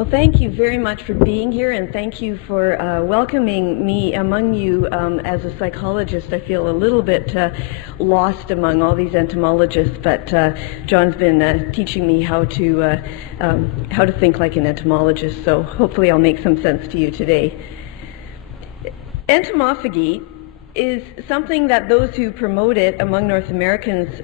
Well, thank you very much for being here, and thank you for welcoming me among you. As a psychologist, I feel a little bit lost among all these entomologists, but John's been teaching me how to think like an entomologist, so hopefully I'll make some sense to you today. Entomophagy is something that those who promote it among North Americans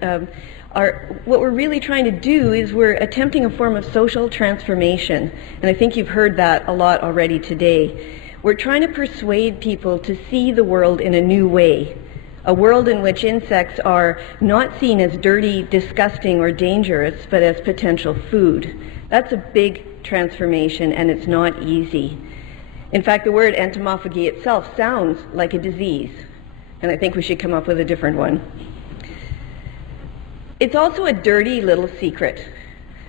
what we're really trying to do is we're attempting a form of social transformation, and I think you've heard that a lot already today. We're trying to persuade people to see the world in a new way, a world in which insects are not seen as dirty, disgusting, or dangerous, but as potential food. That's a big transformation, and it's not easy. In fact, the word entomophagy itself sounds like a disease, and I think we should come up with a different one. It's also a dirty little secret.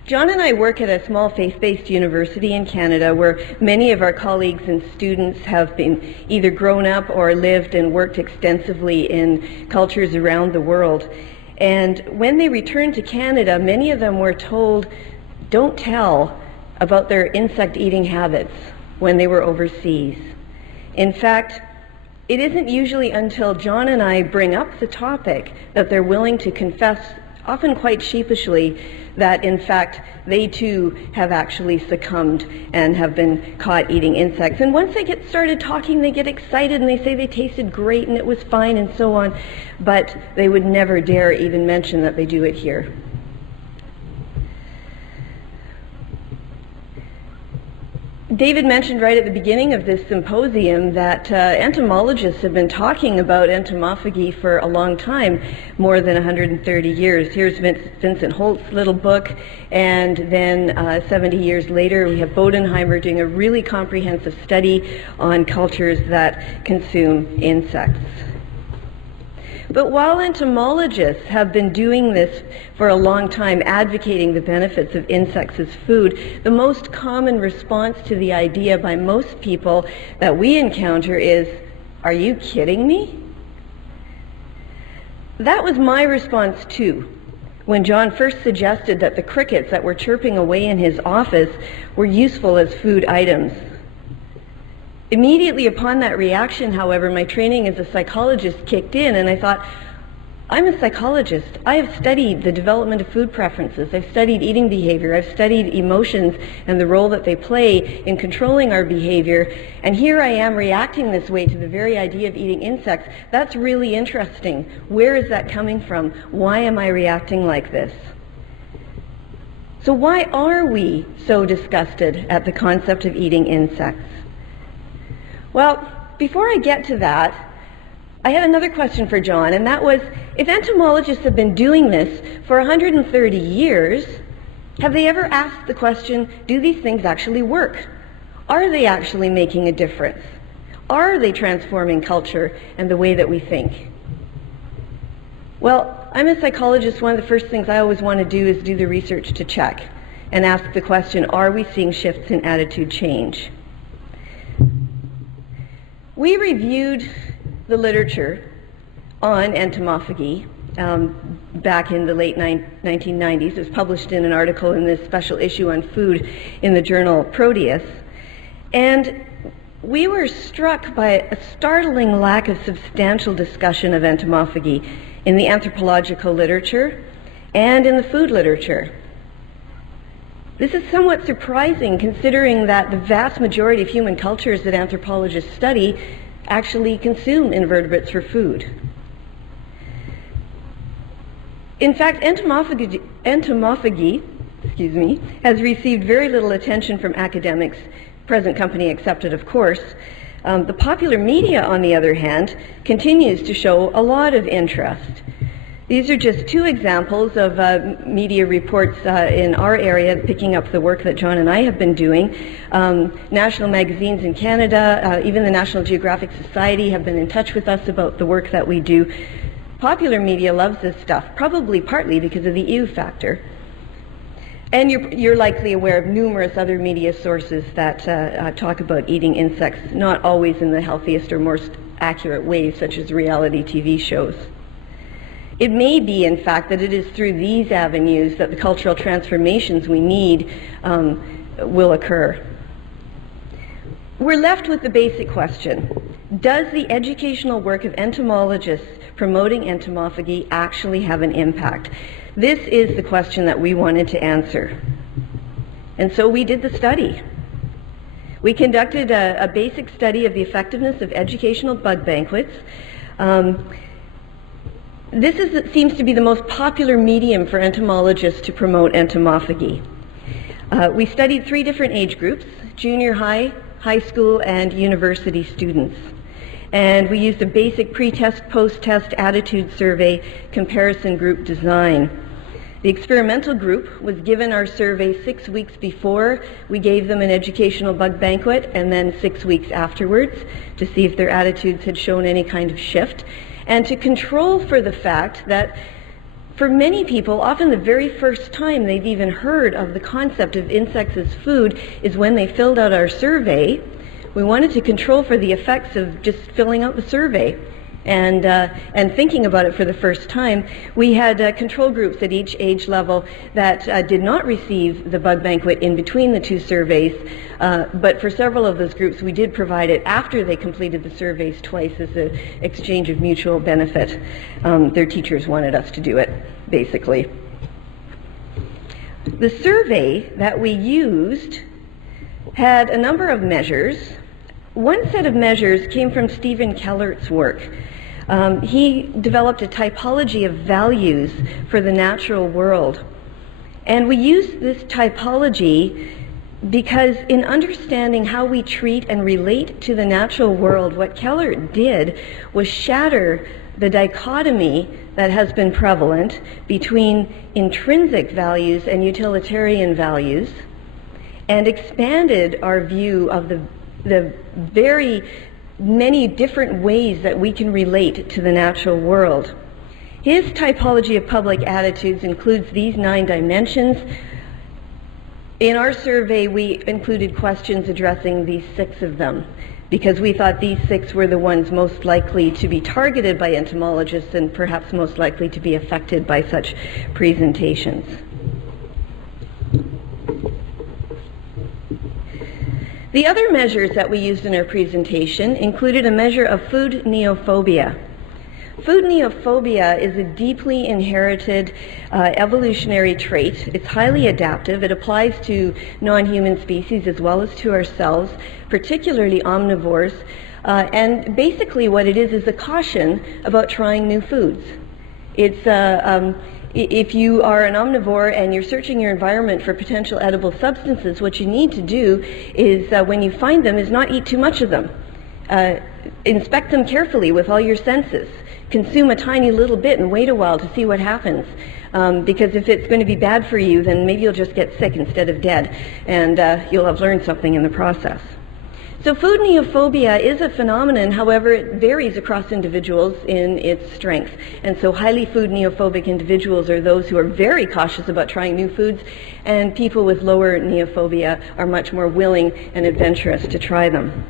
John and I work at a small faith-based university in Canada where many of our colleagues and students have been either grown up or lived and worked extensively in cultures around the world. And when they returned to Canada, many of them were told, don't tell about their insect-eating habits when they were overseas. In fact, it isn't usually until John and I bring up the topic that they're willing to confess, often quite sheepishly, that in fact they too have actually succumbed and have been caught eating insects. And once they get started talking, they get excited and they say they tasted great and it was fine and so on, but they would never dare even mention that they do it here. David mentioned right at the beginning of this symposium that entomologists have been talking about entomophagy for a long time, more than 130 years. Here's Vincent Holt's little book, and then 70 years later we have Bodenheimer doing a really comprehensive study on cultures that consume insects. But while entomologists have been doing this for a long time, advocating the benefits of insects as food, the most common response to the idea by most people that we encounter is, "Are you kidding me?" That was my response too, when John first suggested that the crickets that were chirping away in his office were useful as food items. Immediately upon that reaction, however, my training as a psychologist kicked in, and I thought, I'm a psychologist. I have studied the development of food preferences. I've studied eating behavior. I've studied emotions and the role that they play in controlling our behavior. And here I am reacting this way to the very idea of eating insects. That's really interesting. Where is that coming from? Why am I reacting like this? So why are we so disgusted at the concept of eating insects? Well, before I get to that, I had another question for John, and that was, if entomologists have been doing this for 130 years, have they ever asked the question, do these things actually work? Are they actually making a difference? Are they transforming culture and the way that we think? Well, I'm a psychologist. One of the first things I always want to do is do the research to check and ask the question, are we seeing shifts in attitude change? We reviewed the literature on entomophagy back in the late 1990s. It was published in an article in this special issue on food in the journal Proteus. And we were struck by a startling lack of substantial discussion of entomophagy in the anthropological literature and in the food literature. This is somewhat surprising considering that the vast majority of human cultures that anthropologists study actually consume invertebrates for food. In fact, entomophagy has received very little attention from academics, present company accepted, of course. The popular media, on the other hand, continues to show a lot of interest. These are just two examples of media reports in our area picking up the work that John and I have been doing. National magazines in Canada, even the National Geographic Society have been in touch with us about the work that we do. Popular media loves this stuff, probably partly because of the ew factor. And you're likely aware of numerous other media sources that talk about eating insects, not always in the healthiest or most accurate ways, such as reality TV shows. It may be, in fact, that it is through these avenues that the cultural transformations we need will occur. we're left with the basic question: does the educational work of entomologists promoting entomophagy actually have an impact? This is the question that we wanted to answer. And so we did the study. We conducted a basic study of the effectiveness of educational bug banquets. Seems to be the most popular medium for entomologists to promote entomophagy. We studied 3 different age groups: junior high, high school, and university students. And we used a basic pre-test, post-test attitude survey comparison group design. The experimental group was given our survey 6 weeks before we gave them an educational bug banquet, and then 6 weeks afterwards to see if their attitudes had shown any kind of shift, and to control for the fact that for many people, often the very first time they've even heard of the concept of insects as food is when they filled out our survey. We wanted to control for the effects of just filling out the survey and thinking about it for the first time. We had control groups at each age level that did not receive the bug banquet in between the 2 surveys, but for several of those groups we did provide it after they completed the surveys twice as an exchange of mutual benefit. Their teachers wanted us to do it, basically. The survey that we used had a number of measures. One set of measures came from Stephen Keller's work. He developed a typology of values for the natural world. And we used this typology because in understanding how we treat and relate to the natural world, what Keller did was shatter the dichotomy that has been prevalent between intrinsic values and utilitarian values, and expanded our view of the very many different ways that we can relate to the natural world. His typology of public attitudes includes these 9 dimensions. In our survey, we included questions addressing these 6 of them, because we thought these 6 were the ones most likely to be targeted by entomologists and perhaps most likely to be affected by such presentations. The other measures that we used in our presentation included a measure of food neophobia. Food neophobia is a deeply inherited evolutionary trait. It's highly adaptive. It applies to non-human species as well as to ourselves, particularly omnivores. And basically what it is a caution about trying new foods. It's if you are an omnivore and you're searching your environment for potential edible substances, what you need to do is, when you find them, is not eat too much of them. Inspect them carefully with all your senses. Consume a tiny little bit and wait a while to see what happens. Because if it's going to be bad for you, then maybe you'll just get sick instead of dead, and you'll have learned something in the process. So food neophobia is a phenomenon, however, it varies across individuals in its strength. And so highly food neophobic individuals are those who are very cautious about trying new foods, and people with lower neophobia are much more willing and adventurous to try them.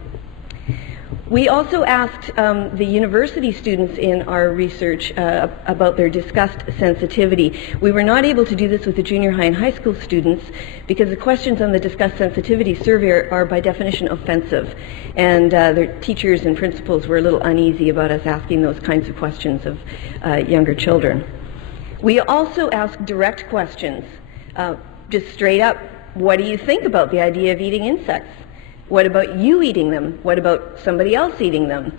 We also asked the university students in our research about their disgust sensitivity. We were not able to do this with the junior high and high school students because the questions on the disgust sensitivity survey are by definition offensive, and their teachers and principals were a little uneasy about us asking those kinds of questions of younger children. We also asked direct questions, just straight up, what do you think about the idea of eating insects? What about you eating them? What about somebody else eating them?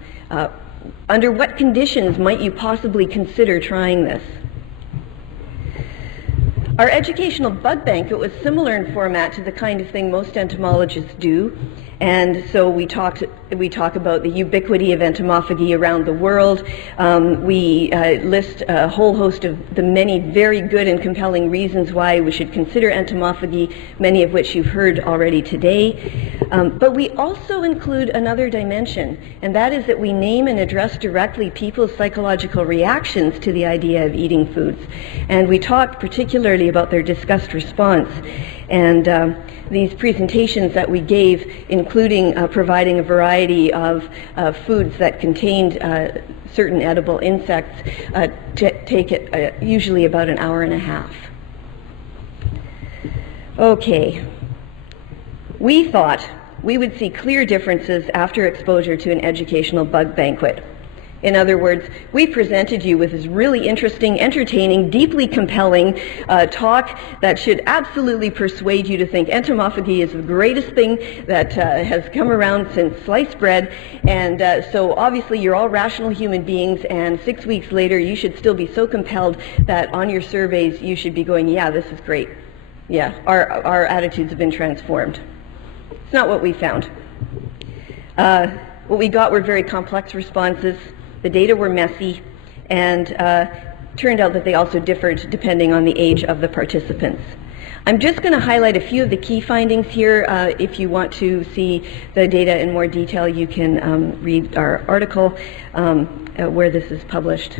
Under what conditions might you possibly consider trying this? Our educational bug banquet was similar in format to the kind of thing most entomologists do. And so we talk about the ubiquity of entomophagy around the world. We list a whole host of the many very good and compelling reasons why we should consider entomophagy, many of which you've heard already today. But we also include another dimension, and that is that we name and address directly people's psychological reactions to the idea of eating foods. And we talked particularly about their disgust response. And these presentations that we gave, including providing a variety of foods that contained certain edible insects, take it usually about an hour and a half. Okay. We thought we would see clear differences after exposure to an educational bug banquet. In other words, we presented you with this really interesting, entertaining, deeply compelling talk that should absolutely persuade you to think entomophagy is the greatest thing that has come around since sliced bread. And so obviously you're all rational human beings, and 6 weeks later you should still be so compelled that on your surveys you should be going, yeah, this is great. Yeah, our attitudes have been transformed. It's not what we found. What we got were very complex responses. The data were messy, and turned out that they also differed depending on the age of the participants. I'm just going to highlight a few of the key findings here. If you want to see the data in more detail, you can read our article where this is published.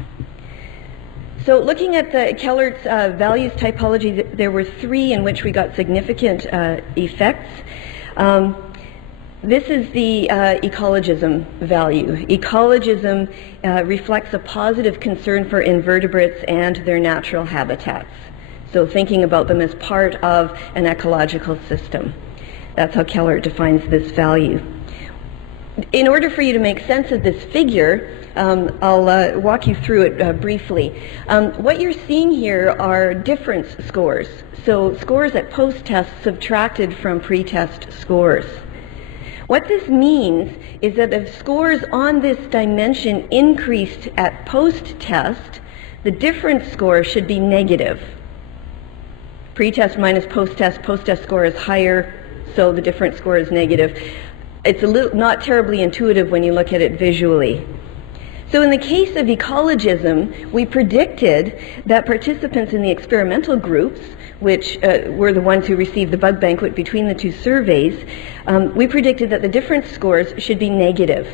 So looking at the Kellers Values typology, there were 3 in which we got significant effects. This is the ecologism value. Ecologism reflects a positive concern for invertebrates and their natural habitats. So thinking about them as part of an ecological system. That's how Keller defines this value. In order for you to make sense of this figure, I'll walk you through it briefly. What you're seeing here are difference scores. So scores at post-test subtracted from pre-test scores. What this means is that if scores on this dimension increased at post-test, the difference score should be negative. Pre-test minus post-test score is higher, so the difference score is negative. It's not terribly intuitive when you look at it visually. So in the case of ecologism, we predicted that participants in the experimental groups, which were the ones who received the bug banquet between the 2 surveys, we predicted that the difference scores should be negative.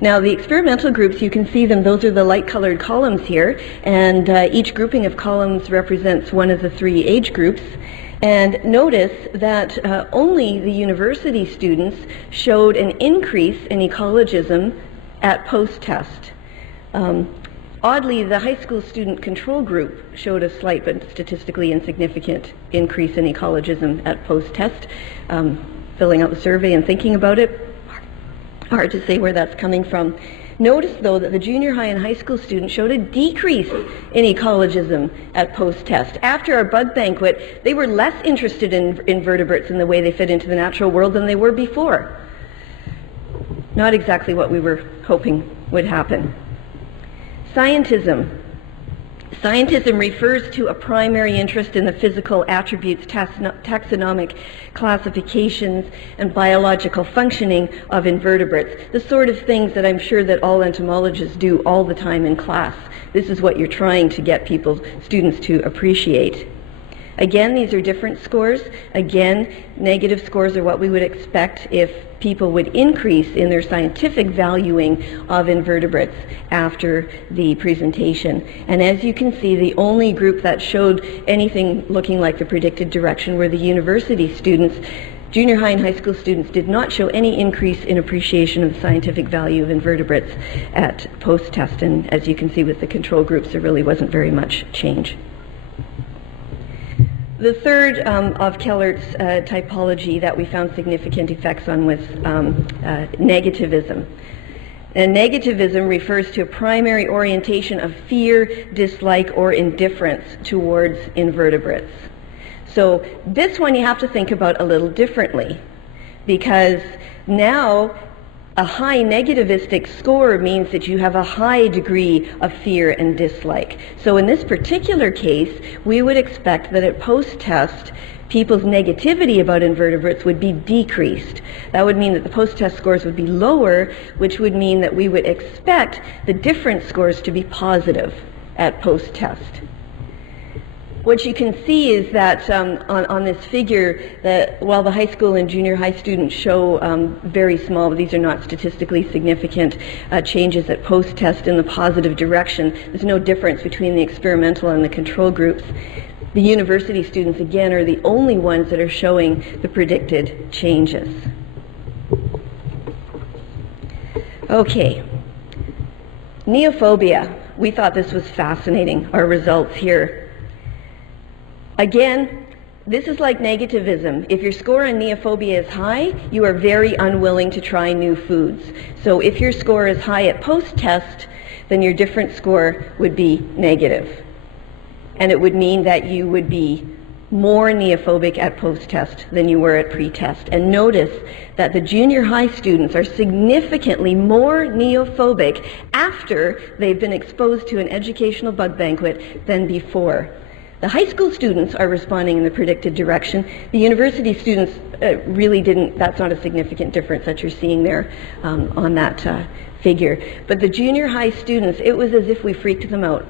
Now the experimental groups, you can see them, those are the light colored columns here, and each grouping of columns represents one of the 3 age groups. And notice that only the university students showed an increase in ecologism at post-test. Oddly, the high school student control group showed a slight but statistically insignificant increase in ecologism at post-test. Filling out the survey and thinking about it, hard to say where that's coming from. Notice, though, that the junior high and high school students showed a decrease in ecologism at post-test. After our bug banquet, they were less interested in invertebrates and the way they fit into the natural world than they were before. Not exactly what we were hoping would happen. Scientism. Scientism refers to a primary interest in the physical attributes, taxonomic classifications, and biological functioning of invertebrates, the sort of things that I'm sure that all entomologists do all the time in class. This is what you're trying to get students to appreciate. Again, these are different scores. Again, negative scores are what we would expect if people would increase in their scientific valuing of invertebrates after the presentation. And as you can see, the only group that showed anything looking like the predicted direction were the university students. Junior high and high school students did not show any increase in appreciation of the scientific value of invertebrates at post-test. And as you can see with the control groups, there really wasn't very much change. The third of Keller's typology that we found significant effects on was negativism. And negativism refers to a primary orientation of fear, dislike, or indifference towards invertebrates. So this one you have to think about a little differently, because now a high negativistic score means that you have a high degree of fear and dislike. So in this particular case, we would expect that at post-test, people's negativity about invertebrates would be decreased. That would mean that the post-test scores would be lower, which would mean that we would expect the difference scores to be positive at post-test. What you can see is that on this figure, that while the high school and junior high students show very small, but these are not statistically significant changes at post-test in the positive direction, there's no difference between the experimental and the control groups. The university students, again, are the only ones that are showing the predicted changes. Okay. Neophobia. We thought this was fascinating, our results here. Again, This is like negativism. If your score on neophobia is high, you are very unwilling to try new foods. So if your score is high at post-test, then your difference score would be negative. And it would mean that you would be more neophobic at post-test than you were at pre-test. And notice that the junior high students are significantly more neophobic after they've been exposed to an educational bug banquet than before. The high school students are responding in the predicted direction. The university students really didn't. That's not a significant difference that you're seeing there on that figure. But the junior high students, it was as if we freaked them out.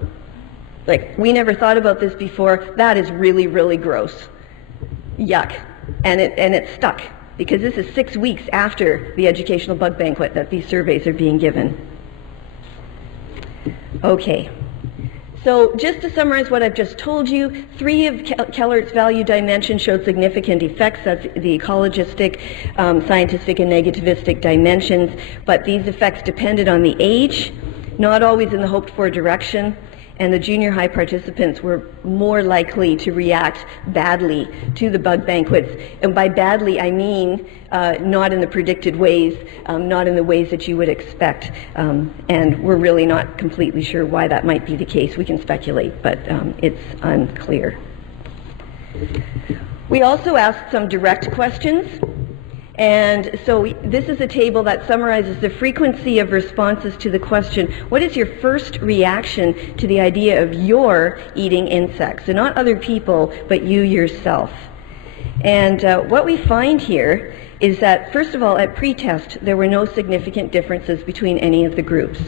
Like, we never thought about this before. That is really, really gross. Yuck. And it stuck, because this is 6 weeks after the educational bug banquet that these surveys are being given. Okay. So just to summarize what I've just told you, 3 of Kellers' value dimensions showed significant effects. That's the ecologistic, scientific, and negativistic dimensions. But these effects depended on the age, not always in the hoped-for direction. And the junior high participants were more likely to react badly to the bug banquets. And by badly, I mean not in the predicted ways, not in the ways that you would expect. And we're really not completely sure why that might be the case. We can speculate, but it's unclear. We also asked some direct questions. And so this is a table that summarizes the frequency of responses to the question, what is your first reaction to the idea of your eating insects? So not other people, but you yourself. And what we find here is that, first of all, at pretest, there were no significant differences between any of the groups.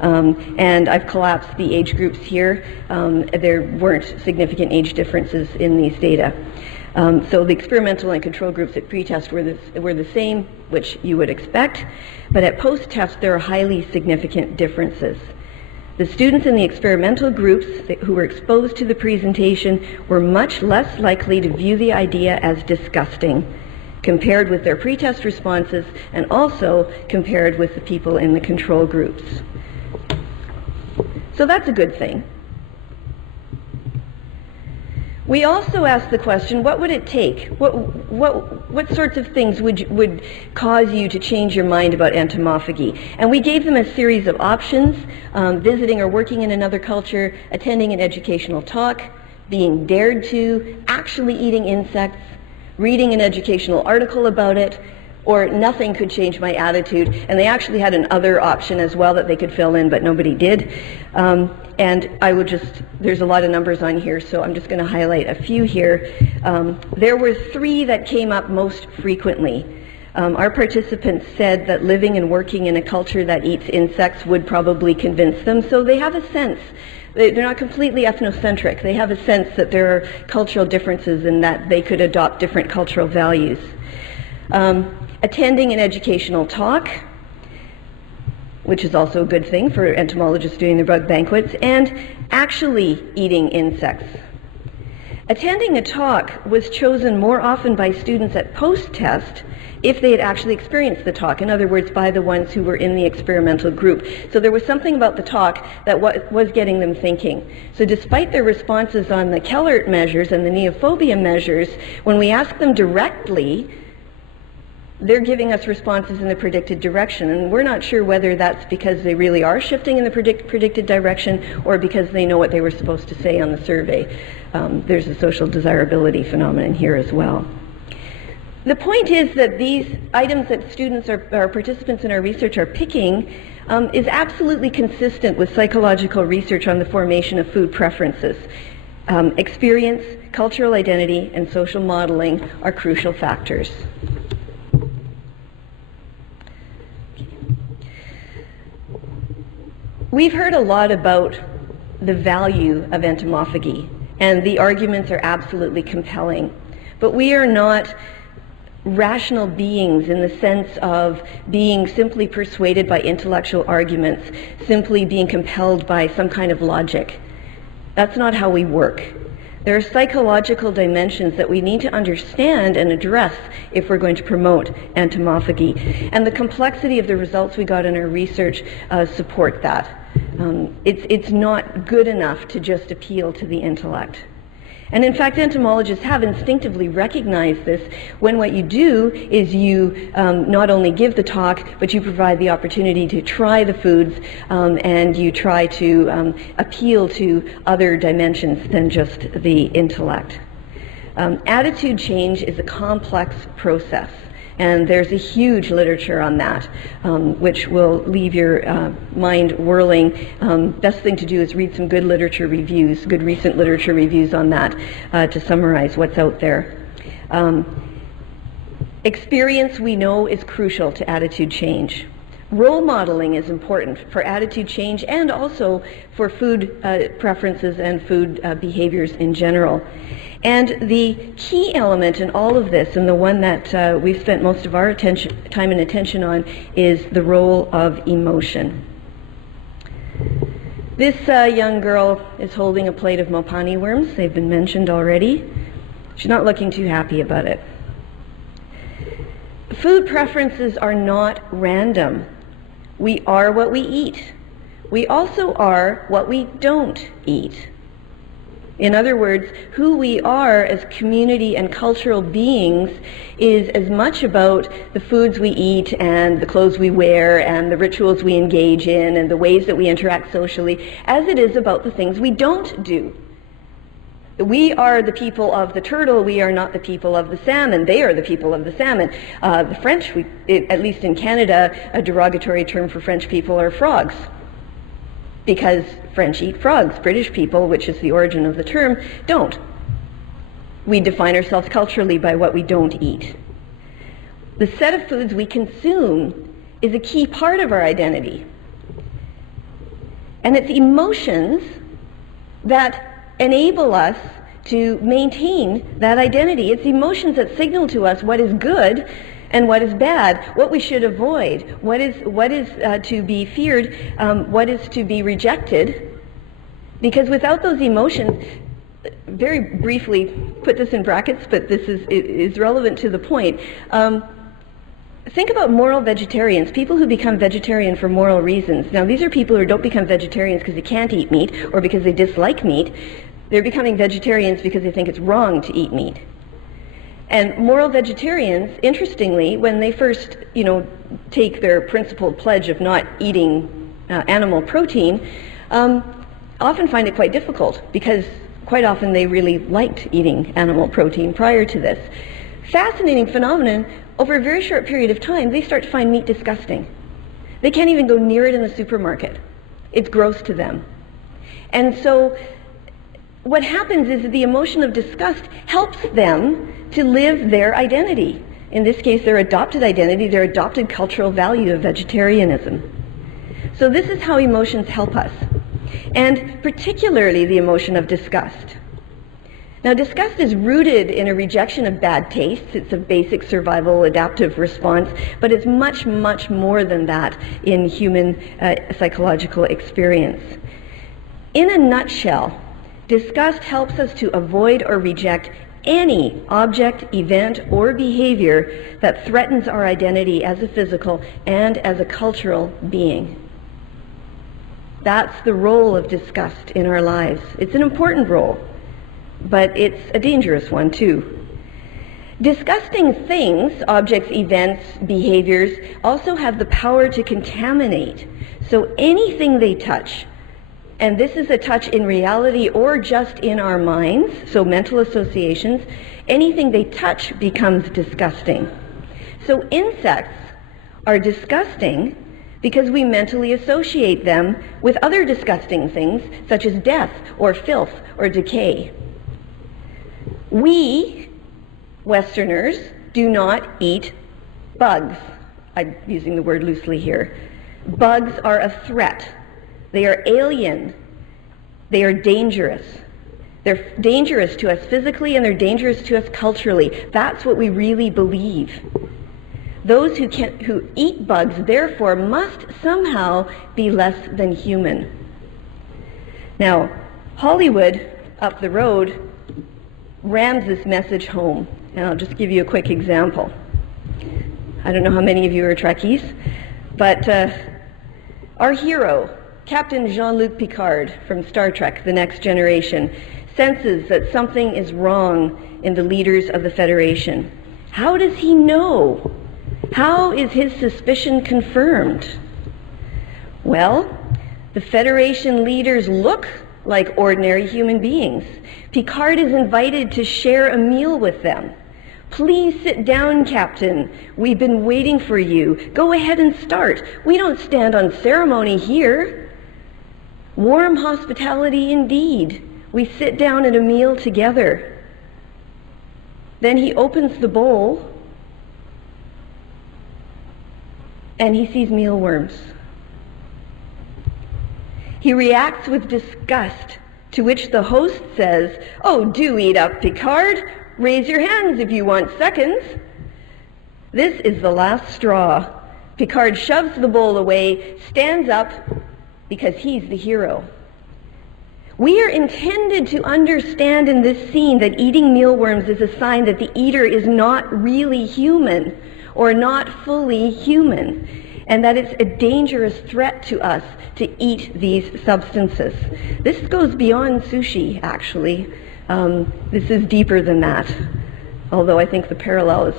And I've collapsed the age groups here. There weren't significant age differences in these data. So the experimental and control groups at pretest were the same, which you would expect, but at post-test there are highly significant differences. The students in the experimental groups who were exposed to the presentation were much less likely to view the idea as disgusting compared with their pretest responses, and also compared with the people in the control groups. So that's a good thing. We also asked the question, what would it take? What sorts of things would cause you to change your mind about entomophagy? And we gave them a series of options: visiting or working in another culture, attending an educational talk, being dared to, actually eating insects, reading an educational article about it, or nothing could change my attitude. And they actually had an other option as well that they could fill in, but nobody did. And I would just, there's a lot of numbers on here, so I'm just going to highlight a few here. There were 3 that came up most frequently. Our participants said that living and working in a culture that eats insects would probably convince them, so they have a sense. They're not completely ethnocentric. They have a sense that there are cultural differences and that they could adopt different cultural values. Attending an educational talk, which is also a good thing for entomologists doing their bug banquets, and actually eating insects. Attending a talk was chosen more often by students at post-test if they had actually experienced the talk, in other words, by the ones who were in the experimental group. So there was something about the talk that was getting them thinking. So despite their responses on the Keller measures and the neophobia measures, when we asked them directly, they're giving us responses in the predicted direction, and we're not sure whether that's because they really are shifting in the predicted direction or because they know what they were supposed to say on the survey. There's a social desirability phenomenon here as well. The point is that these items that students or participants in our research are picking is absolutely consistent with psychological research on the formation of food preferences. Experience, cultural identity, and social modeling are crucial factors. We've heard a lot about the value of entomophagy, and the arguments are absolutely compelling. But we are not rational beings in the sense of being simply persuaded by intellectual arguments, simply being compelled by some kind of logic. That's not how we work. There are psychological dimensions that we need to understand and address if we're going to promote entomophagy. And the complexity of the results we got in our research support that. It's not good enough to just appeal to the intellect. And in fact, entomologists have instinctively recognized this when what you do is you not only give the talk, but you provide the opportunity to try the foods, and you try to appeal to other dimensions than just the intellect. Attitude change is a complex process. And there's a huge literature on that, which will leave your mind whirling. Best thing to do is read some good literature reviews, good recent literature reviews on that, to summarize what's out there. Experience, we know, is crucial to attitude change. Role modeling is important for attitude change and also for food preferences and food behaviors in general. And the key element in all of this, and the one that we've spent most of our time and attention on, is the role of emotion. This young girl is holding a plate of Mopani worms. They've been mentioned already. She's not looking too happy about it. Food preferences are not random. We are what we eat. We also are what we don't eat. In other words, who we are as community and cultural beings is as much about the foods we eat and the clothes we wear and the rituals we engage in and the ways that we interact socially as it is about the things we don't do. We are the people of the turtle, we are not the people of the salmon. They are the people of the salmon. The French, at least in Canada, a derogatory term for French people are frogs, because French eat frogs. British people, which is the origin of the term, don't. We define ourselves culturally by what we don't eat. The set of foods we consume is a key part of our identity. And it's emotions that enable us to maintain that identity. It's emotions that signal to us what is good and what is bad, what we should avoid, what is to be feared, what is to be rejected. Because without those emotions, very briefly, put this in brackets, but this is relevant to the point. Think about moral vegetarians, people who become vegetarian for moral reasons. Now, these are people who don't become vegetarians because they can't eat meat or because they dislike meat. They're becoming vegetarians because they think it's wrong to eat meat. And moral vegetarians, interestingly, when they first, take their principled pledge of not eating animal protein, often find it quite difficult because quite often they really liked eating animal protein prior to this. Fascinating phenomenon, over a very short period of time, they start to find meat disgusting. They can't even go near it in the supermarket. It's gross to them. And so what happens is that the emotion of disgust helps them to live their identity. In this case, their adopted identity, their adopted cultural value of vegetarianism. So this is how emotions help us, and particularly the emotion of disgust. Now, disgust is rooted in a rejection of bad tastes. It's a basic survival adaptive response, but it's much, much more than that in human psychological experience. In a nutshell, disgust helps us to avoid or reject any object, event, or behavior that threatens our identity as a physical and as a cultural being. That's the role of disgust in our lives. It's an important role, but it's a dangerous one too. Disgusting things, objects, events, behaviors, also have the power to contaminate. So anything they touch, and this is a touch in reality or just in our minds, so mental associations, anything they touch becomes disgusting. So insects are disgusting because we mentally associate them with other disgusting things, such as death or filth or decay. We, Westerners, do not eat bugs. I'm using the word loosely here. Bugs are a threat. They are alien. They are dangerous. They're dangerous to us physically and they're dangerous to us culturally. That's what we really believe. Those who eat bugs, therefore, must somehow be less than human. Now, Hollywood, up the road, rams this message home. And I'll just give you a quick example. I don't know how many of you are Trekkies, but our hero, Captain Jean-Luc Picard from Star Trek, The Next Generation, senses that something is wrong in the leaders of the Federation. How does he know? How is his suspicion confirmed? Well, the Federation leaders look like ordinary human beings. Picard is invited to share a meal with them. "Please sit down, Captain. We've been waiting for you. Go ahead and start. We don't stand on ceremony here." Warm hospitality indeed. We sit down at a meal together. Then he opens the bowl and he sees mealworms. He reacts with disgust, to which the host says, "Oh, do eat up, Picard. Raise your hands if you want seconds." This is the last straw. Picard shoves the bowl away, stands up, because he's the hero. We are intended to understand in this scene that eating mealworms is a sign that the eater is not really human or not fully human, and that it's a dangerous threat to us to eat these substances. This goes beyond sushi, actually. This is deeper than that, although I think the parallel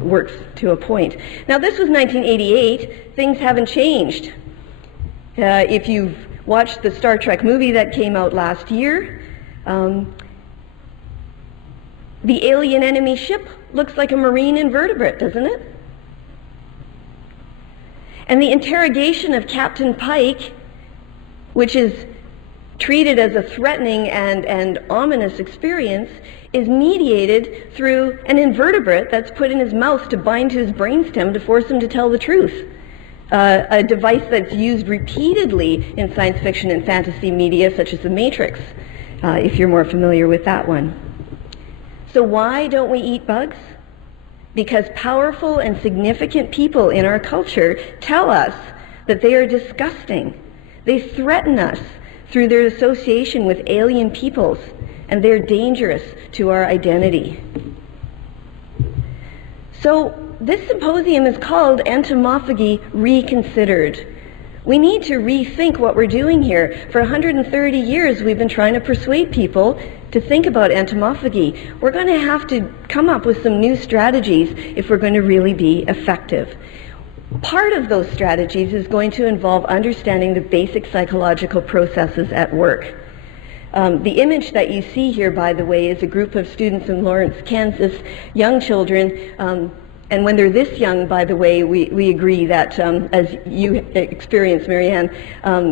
works to a point. Now, this was 1988. Things haven't changed. If you've watched the Star Trek movie that came out last year, the alien enemy ship looks like a marine invertebrate, doesn't it? And the interrogation of Captain Pike, which is treated as a threatening and ominous experience, is mediated through an invertebrate that's put in his mouth to bind to his brainstem to force him to tell the truth. A device that's used repeatedly in science fiction and fantasy media, such as The Matrix, if you're more familiar with that one. So why don't we eat bugs? Because powerful and significant people in our culture tell us that they are disgusting. They threaten us through their association with alien peoples, and they're dangerous to our identity. So this symposium is called Entomophagy Reconsidered. We need to rethink what we're doing here. For 130 years, we've been trying to persuade people to think about entomophagy. We're going to have to come up with some new strategies if we're going to really be effective. Part of those strategies is going to involve understanding the basic psychological processes at work. The image that you see here, by the way, is a group of students in Lawrence, Kansas, young children. And when they're this young, by the way, we agree that, as you experienced, Marianne,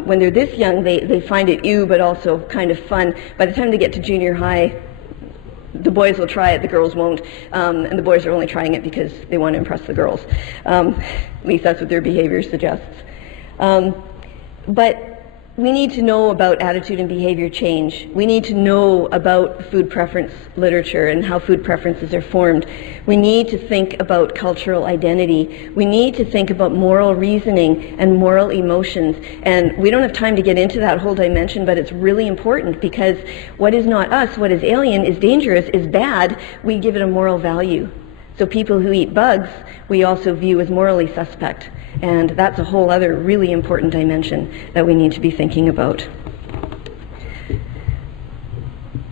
when they're this young, they find it ew, but also kind of fun. By the time they get to junior high, the boys will try it, the girls won't. And the boys are only trying it because they want to impress the girls. At least that's what their behavior suggests. But we need to know about attitude and behavior change. We need to know about food preference literature and how food preferences are formed. We need to think about cultural identity. We need to think about moral reasoning and moral emotions. And we don't have time to get into that whole dimension, but it's really important because what is not us, what is alien, is dangerous, is bad. We give it a moral value. So people who eat bugs, we also view as morally suspect. And that's a whole other really important dimension that we need to be thinking about.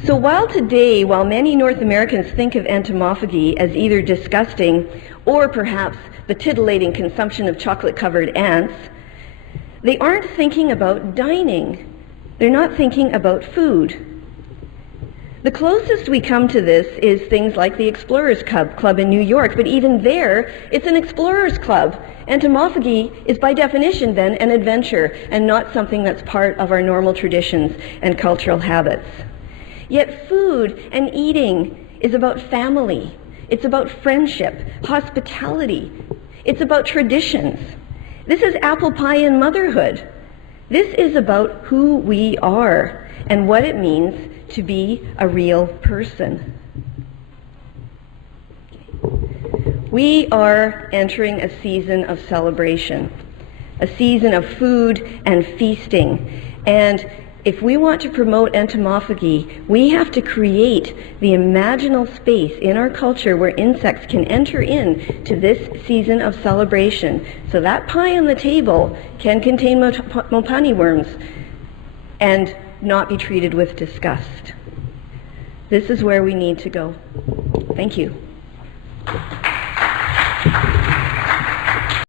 So while many North Americans think of entomophagy as either disgusting or perhaps the titillating consumption of chocolate-covered ants, they aren't thinking about dining. They're not thinking about food. The closest we come to this is things like the Explorers Club in New York, but even there, it's an explorers club. Entomophagy is by definition then an adventure and not something that's part of our normal traditions and cultural habits. Yet food and eating is about family. It's about friendship, hospitality. It's about traditions. This is apple pie and motherhood. This is about who we are and what it means to be a real person. We are entering a season of celebration, a season of food and feasting. And if we want to promote entomophagy, we have to create the imaginal space in our culture where insects can enter in to this season of celebration. So that pie on the table can contain mopani worms and not be treated with disgust. This is where we need to go. Thank you.